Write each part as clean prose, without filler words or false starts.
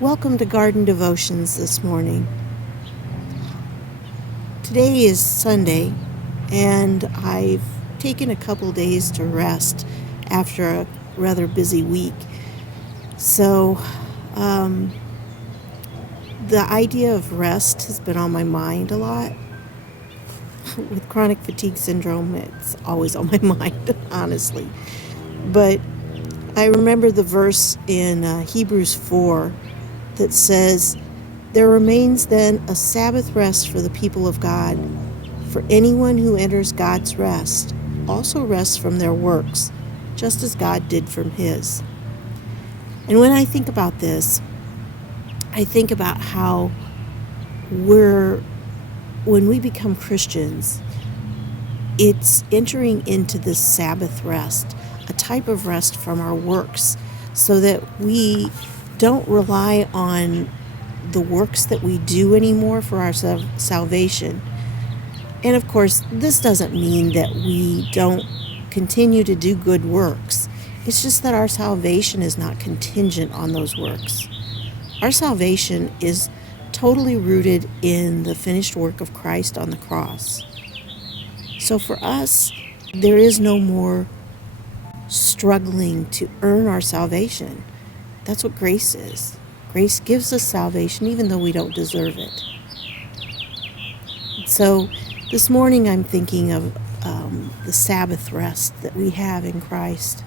Welcome to Garden Devotions this morning. Today is Sunday, and I've taken a couple days to rest after a rather busy week. So, the idea of rest has been on my mind a lot. With chronic fatigue syndrome, it's always on my mind, honestly. But I remember the verse in Hebrews 4 that says, "There remains then a Sabbath-Rest for the people of God. For anyone who enters God's rest also rests from their works, just as God did from his." And when I think about this, I think about how when we become Christians, it's entering into this Sabbath rest, a type of rest from our works, so that we don't rely on the works that we do anymore for our salvation. And of course, this doesn't mean that we don't continue to do good works. It's just that our salvation is not contingent on those works. Our salvation is totally rooted in the finished work of Christ on the cross. So for us, there is no more struggling to earn our salvation. That's what grace is. Grace gives us salvation even though we don't deserve it. So this morning I'm thinking of the Sabbath rest that we have in Christ.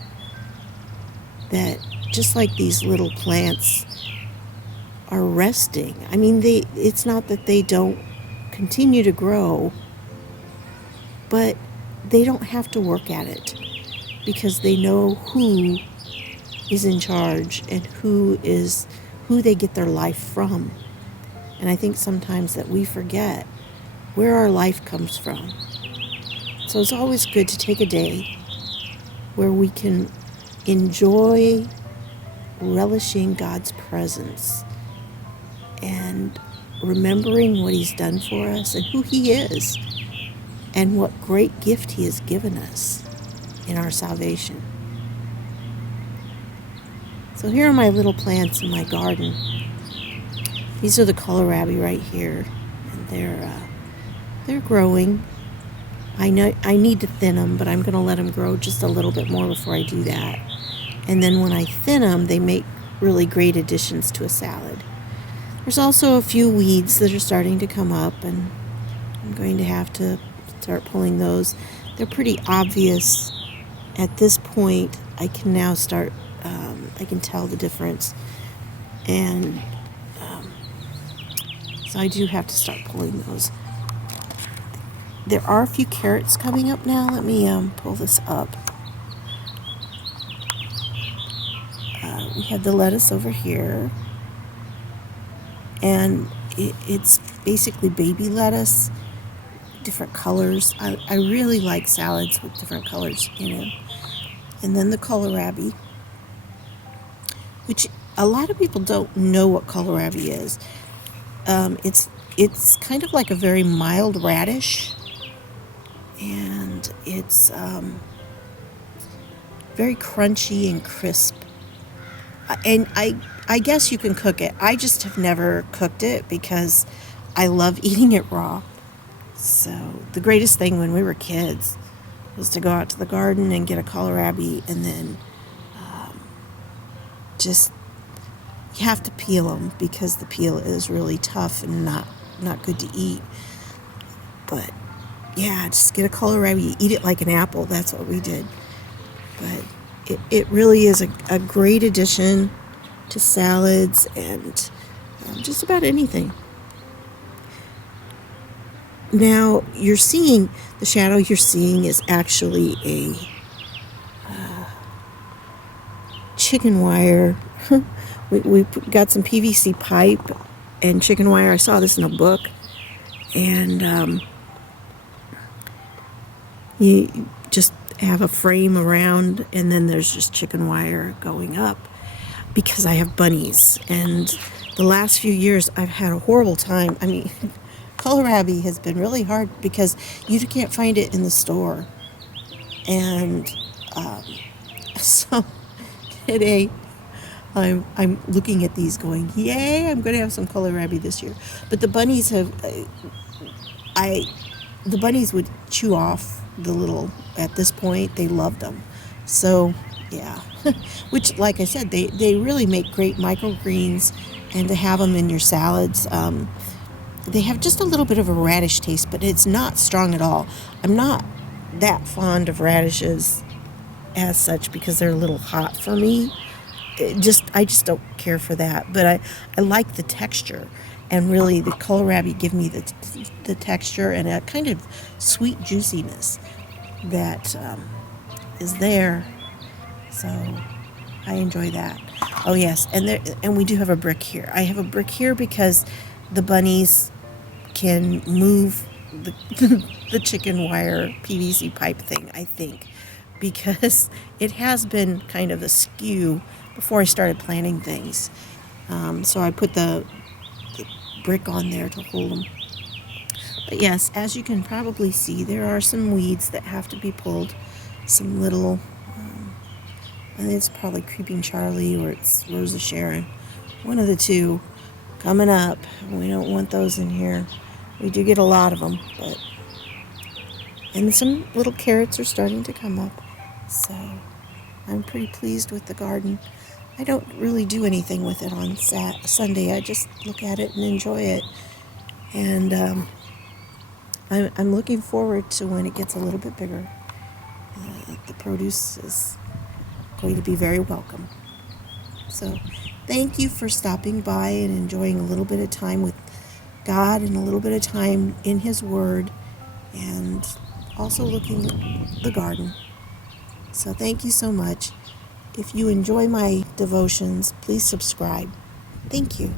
That just like these little plants are resting. I mean, it's not that they don't continue to grow, but they don't have to work at it because they know who is in charge and who they get their life from. And I think sometimes that we forget where our life comes from. So it's always good to take a day where we can enjoy relishing God's presence and remembering what he's done for us and who he is and what great gift he has given us in our salvation. So here are my little plants in my garden. These are the kohlrabi right here, and they're growing. I know I need to thin them, but I'm going to let them grow just a little bit more before I do that. And then when I thin them, they make really great additions to a salad. There's also a few weeds that are starting to come up, and I'm going to have to start pulling those. They're pretty obvious at this point. I can now start, I can tell the difference. And so I do have to start pulling those. There are a few carrots coming up now. Let me pull this up. We have the lettuce over here. And it's basically baby lettuce, different colors. I really like salads with different colors in it. And then the kohlrabi, which a lot of people don't know what kohlrabi is. It's kind of like a very mild radish, and it's very crunchy and crisp. And I guess you can cook it. I just have never cooked it because I love eating it raw. So the greatest thing when we were kids was to go out to the garden and get a kohlrabi, and then you have to peel them because the peel is really tough and not good to eat. But yeah, just get a kohlrabi, eat it like an apple. That's what we did. But it really is a great addition to salads and just about anything. Now, the shadow you're seeing is actually a chicken wire. we got some PVC pipe and chicken wire. I saw this in a book. And you just have a frame around, and then there's just chicken wire going up because I have bunnies. And the last few years I've had a horrible time. I mean, kohlrabi has been really hard because you can't find it in the store. And so today I'm looking at these going, yay, I'm going to have some kohlrabi this year. But the bunnies the bunnies would chew off the little, at this point, they loved them. So, yeah. Which, like I said, they really make great microgreens, and to have them in your salads. They have just a little bit of a radish taste, but it's not strong at all. I'm not that fond of radishes as such because they're a little hot for me. I just don't care for that. But I like the texture, and really the kohlrabi give me the texture and a kind of sweet juiciness that is there. So I enjoy that. Oh yes, and we do have a brick here. I have a brick here because the bunnies can move the the chicken wire PVC pipe thing, I think, because it has been kind of askew before I started planting things. So I put the brick on there to hold them. But yes, as you can probably see, there are some weeds that have to be pulled. Some little, I think it's probably Creeping Charlie or it's Rosa Sharon. One of the two coming up. We don't want those in here. We do get a lot of them, but... And some little carrots are starting to come up. So I'm pretty pleased with the garden. I don't really do anything with it on Sunday. I just look at it and enjoy it. And I'm looking forward to when it gets a little bit bigger. The produce is going to be very welcome. So thank you for stopping by and enjoying a little bit of time with God and a little bit of time in His Word, and also looking at the garden. So thank you so much. If you enjoy my devotions, please subscribe. Thank you.